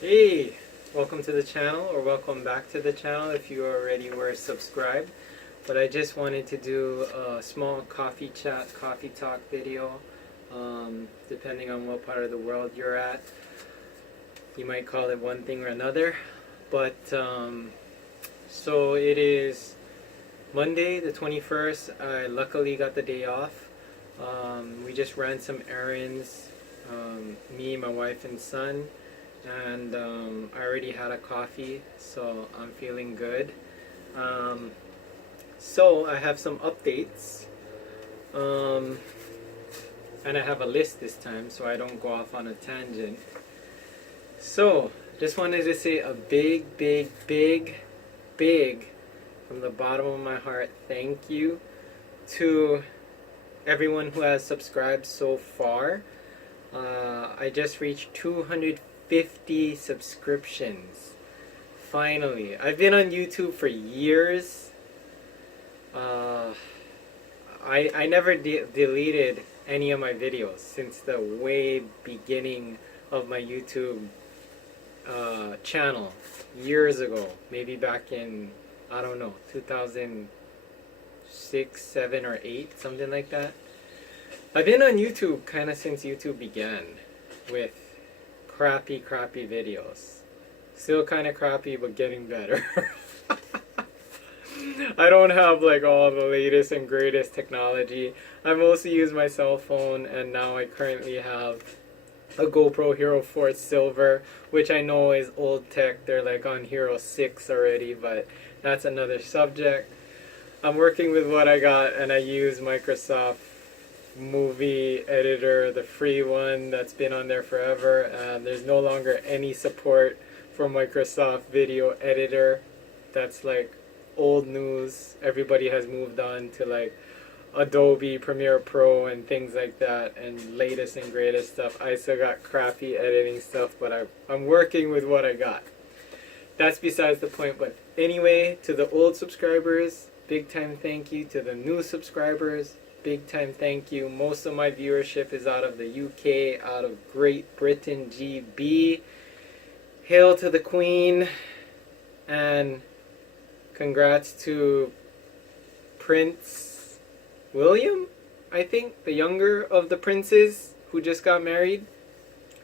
Hey, welcome to the channel, or welcome back to the channel if you already were subscribed. But I just wanted to do a small coffee chat, coffee talk video. Depending on what part of the world you're at, you might call it one thing or another. But so it is Monday the 21st. I luckily got the day off. We just ran some errands, me, my wife, and son. And I already had a coffee, so I'm feeling good. So I have some updates, and I have a list this time so I don't go off on a tangent. So just wanted to say a big from the bottom of my heart thank you to everyone who has subscribed so far. I just reached 250 subscriptions. Finally. I've been on YouTube for years. I never deleted any of my videos since the way beginning of my YouTube channel years ago. Maybe back in, I don't know, 2006, 7, or 8, something like that. I've been on YouTube kind of since YouTube began with crappy videos. Still kind of crappy, but getting better. I don't have like all the latest and greatest technology. I mostly use my cell phone, and now I currently have a GoPro Hero 4 Silver, which I know is old tech. They're like on Hero 6 already, but that's another subject. I'm working with what I got, and I use Microsoft Movie Editor, the free one that's been on there forever, and there's no longer any support for Microsoft Video Editor. That's like old news. Everybody has moved on to like Adobe Premiere Pro and things like that, and latest and greatest stuff. I still got crappy editing stuff, but I'm working with what I got. That's besides the point. But anyway, to the old subscribers, big time thank you. To the new subscribers, big time thank you. Most of my viewership is out of the UK, out of Great Britain, GB. Hail to the Queen, and congrats to Prince William, I think, the younger of the princes who just got married.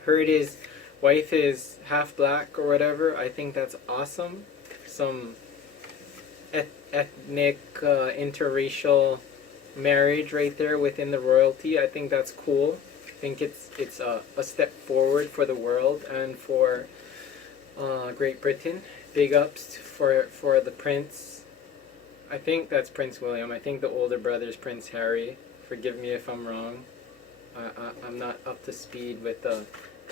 Heard his wife is half black or whatever. I think that's awesome. Some ethnic, interracial marriage right there within the royalty. I think that's cool. I think it's a step forward for the world and for Great Britain. Big ups for the prince. I think that's Prince William. I think the older brother's Prince Harry. Forgive me if I'm wrong. I'm not up to speed with the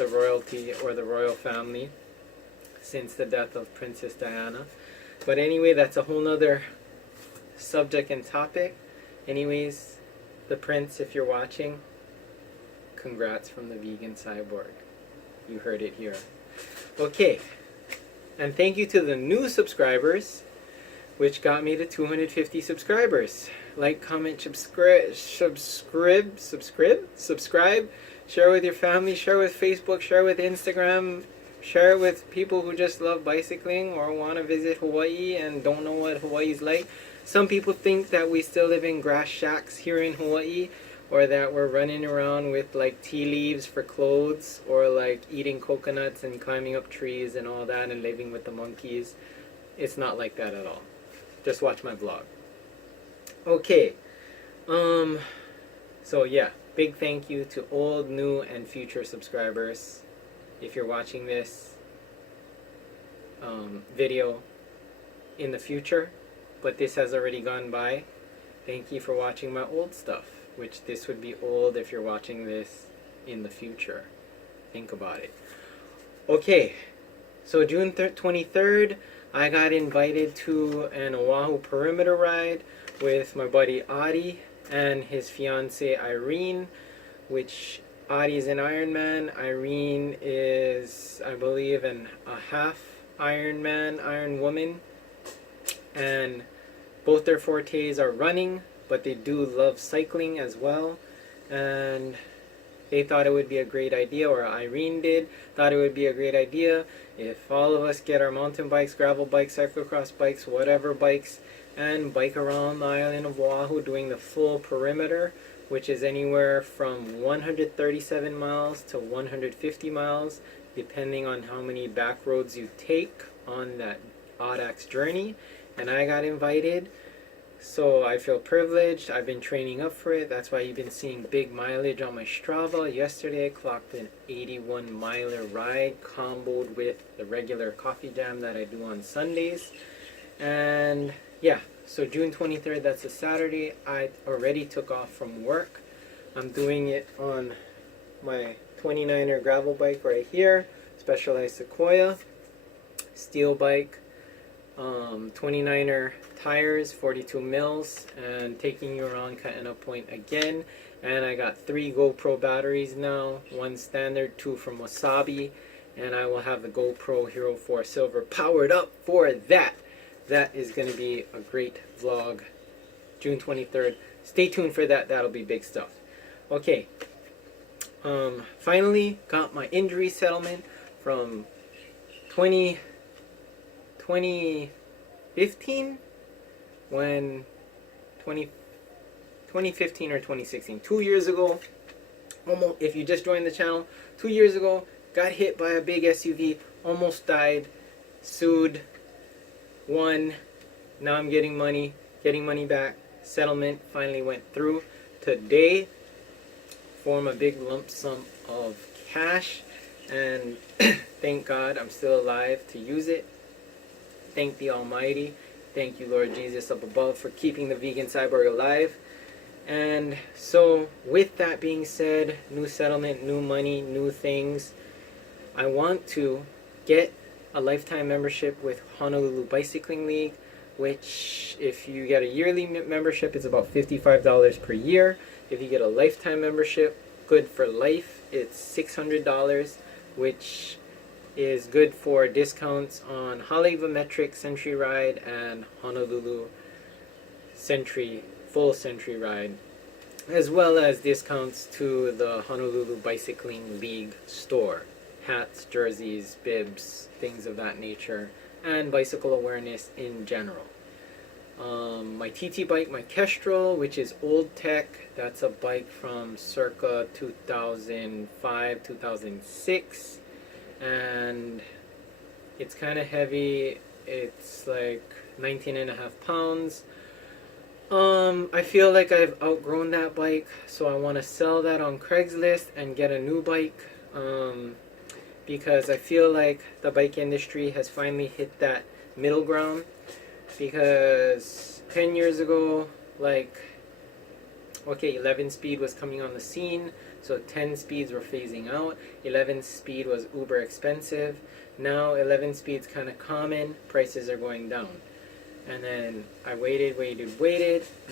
royalty or the royal family since the death of Princess Diana. But anyway, that's a whole nother subject and topic. Anyways, the prince, if you're watching, congrats from the vegan cyborg. You heard it here. Okay, and thank you to the new subscribers, which got me to 250 subscribers. Like, comment, subscribe, share with your family, share with Facebook, share with Instagram, share it with people who just love bicycling or want to visit Hawaii and don't know what Hawaii's like. Some people think that we still live in grass shacks here in Hawaii, or that we're running around with like tea leaves for clothes, or like eating coconuts and climbing up trees and all that and living with the monkeys. It's not like that at all. Just watch my vlog. Okay. So yeah, big thank you to old, new, and future subscribers. If you're watching this video in the future, but this has already gone by, thank you for watching my old stuff, which this would be old if you're watching this in the future. Think about it. Okay, so June 23rd, I got invited to an Oahu perimeter ride with my buddy Adi and his fiancée Irene, which Adi is an Ironman. Irene is, I believe, a half Ironman, Iron Woman. And both their fortes are running, but they do love cycling as well. And they thought it would be a great idea, or Irene thought it would be a great idea, if all of us get our mountain bikes, gravel bikes, cyclocross bikes, whatever bikes, and bike around the island of Oahu doing the full perimeter, which is anywhere from 137 miles to 150 miles, depending on how many back roads you take on that Audax journey. And I got invited, so I feel privileged. I've been training up for it. That's why you've been seeing big mileage on my Strava. Yesterday I clocked an 81 miler ride comboed with the regular coffee jam that I do on Sundays. And yeah, so June 23rd, that's a Saturday. I already took off from work. I'm doing it on my 29er gravel bike right here, Specialized Sequoia, steel bike, 29er tires, 42 mils, and taking you around Kaena Point again. And I got 3 GoPro batteries now, 1 standard, 2 from Wasabi, and I will have the GoPro Hero 4 Silver powered up for that. That is going to be a great vlog, June 23rd. Stay tuned for that. That'll be big stuff. Okay, finally got my injury settlement from 2015, when 2015 or 2016, 2 years ago, almost, if you just joined the channel, 2 years ago, got hit by a big SUV, almost died, sued, won. Now I'm getting money back. Settlement finally went through. Today, form a big lump sum of cash, and thank God I'm still alive to use it. Thank the Almighty. Thank you, Lord Jesus up above, for keeping the vegan cyborg alive. And so, with that being said, new settlement, new money, new things, I want to get a lifetime membership with Honolulu Bicycling League, which, if you get a yearly membership, it's about $55 per year. If you get a lifetime membership, good for life, it's $600, which is good for discounts on Haleiwa Metric Century Ride and Honolulu Century Full Century Ride, as well as discounts to the Honolulu Bicycling League store. Hats, jerseys, bibs, things of that nature, and bicycle awareness in general. My TT bike, my Kestrel, which is old tech, that's a bike from circa 2005, 2006, and it's kind of heavy. It's like 19.5 pounds. I feel like I've outgrown that bike, so I want to sell that on Craigslist and get a new bike, because I feel like the bike industry has finally hit that middle ground. Because 10 years ago, like, okay, 11 speed was coming on the scene, so 10 speeds were phasing out. 11 speed was uber expensive. Now 11 speed's kind of common, prices are going down. And then I waited.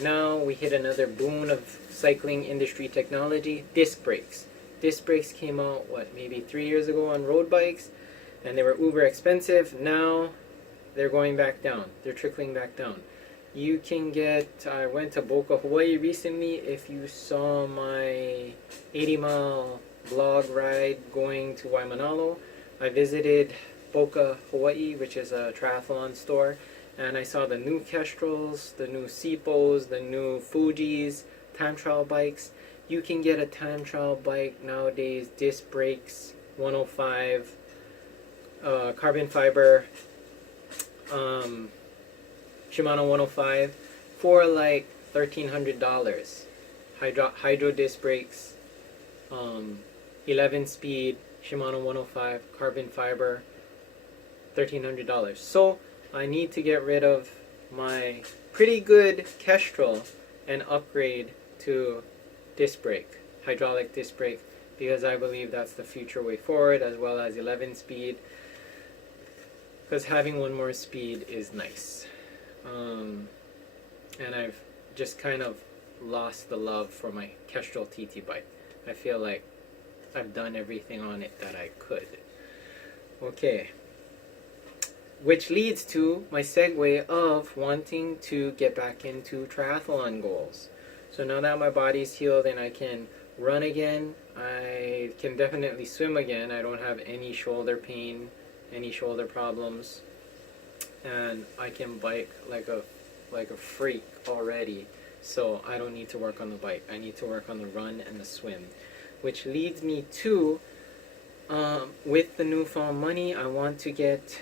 Now we hit another boon of cycling industry technology, disc brakes. Disc brakes came out, what, maybe 3 years ago on road bikes, and they were uber expensive. Now they're going back down. They're trickling back down. You can get, I went to Boca, Hawaii recently. If you saw my 80-mile vlog ride going to Waimanalo, I visited Boca, Hawaii, which is a triathlon store, and I saw the new Kestrels, the new Sipos, the new Fujis, time trial bikes. You can get a time trial bike nowadays, disc brakes, 105, carbon fiber, Shimano 105 for like $1,300. Hydro disc brakes, 11 speed, Shimano 105, carbon fiber, $1,300. So I need to get rid of my pretty good Kestrel and upgrade to disc brake, hydraulic disc brake, because I believe that's the future way forward, as well as 11 speed, because having one more speed is nice. And I've just kind of lost the love for my Kestrel TT bike. I feel like I've done everything on it that I could. Okay, which leads to my segue of wanting to get back into triathlon goals. So now that my body's healed and I can run again. I can definitely swim again. I don't have any shoulder pain, any shoulder problems, and I can bike like a freak already. So I don't need to work on the bike. I need to work on the run and the swim, which leads me to with the newfound money, I want to get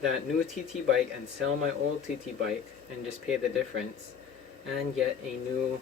that new TT bike and sell my old TT bike and just pay the difference and get a new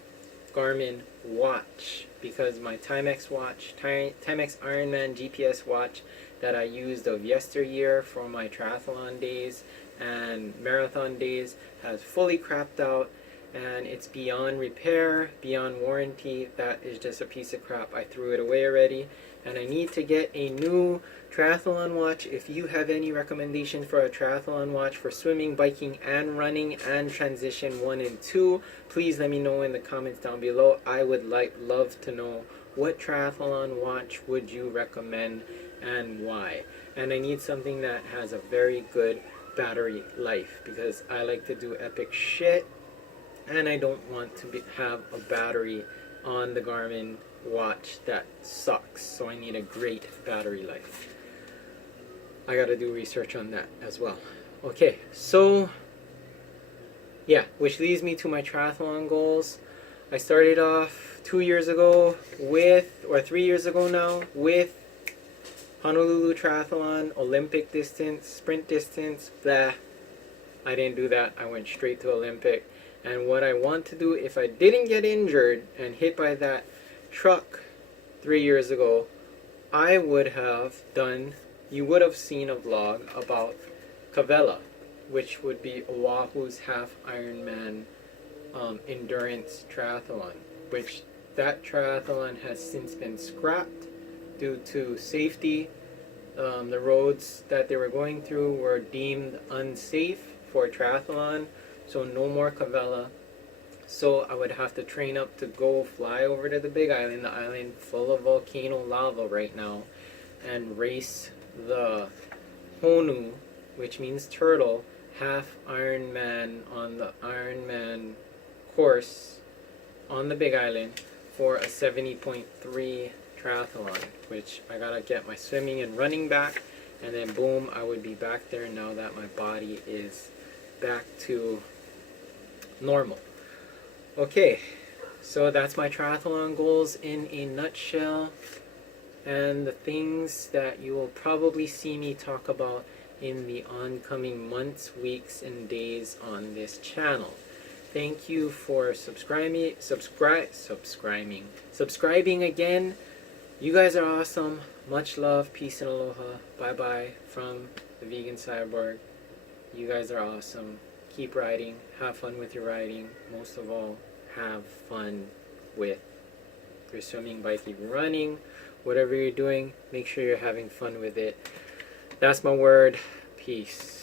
Garmin watch, because my Timex watch, Timex Ironman GPS watch that I used of yesteryear for my triathlon days and marathon days has fully crapped out, and it's beyond repair, beyond warranty. That is just a piece of crap. I threw it away already, and I need to get a new triathlon watch. If you have any recommendations for a triathlon watch for swimming, biking, and running, and transition 1 and 2, please let me know in the comments down below. I would love to know what triathlon watch would you recommend and why. And I need something that has a very good battery life, because I like to do epic shit, and I don't want to have a battery on the Garmin watch that sucks. So I need a great battery life. I gotta do research on that as well. Okay, so yeah, which leads me to my triathlon goals. I started off 2 years ago with, or 3 years ago now, with Honolulu Triathlon, Olympic distance, sprint distance, blah. I didn't do that. I went straight to Olympic. And what I want to do, if I didn't get injured and hit by that truck 3 years ago, I would have done, you would have seen a vlog about Kavela, which would be Oahu's half Ironman endurance triathlon, which that triathlon has since been scrapped due to safety. The roads that they were going through were deemed unsafe for triathlon, so no more Kavela. So I would have to train up to go fly over to the Big Island, the island full of volcano lava right now, and race the Honu, which means turtle, half Ironman on the Ironman course on the Big Island for a 70.3 triathlon, which I gotta get my swimming and running back, and then boom, I would be back there now that my body is back to normal. Okay, so that's my triathlon goals in a nutshell, and the things that you will probably see me talk about in the oncoming months, weeks, and days on this channel. Thank you for subscribing again. You guys are awesome. Much love, peace, and aloha. Bye bye from the Vegan Cyborg. You guys are awesome. Keep riding. Have fun with your riding. Most of all, have fun with your swimming, biking, running. Whatever you're doing, make sure you're having fun with it. That's my word. Peace.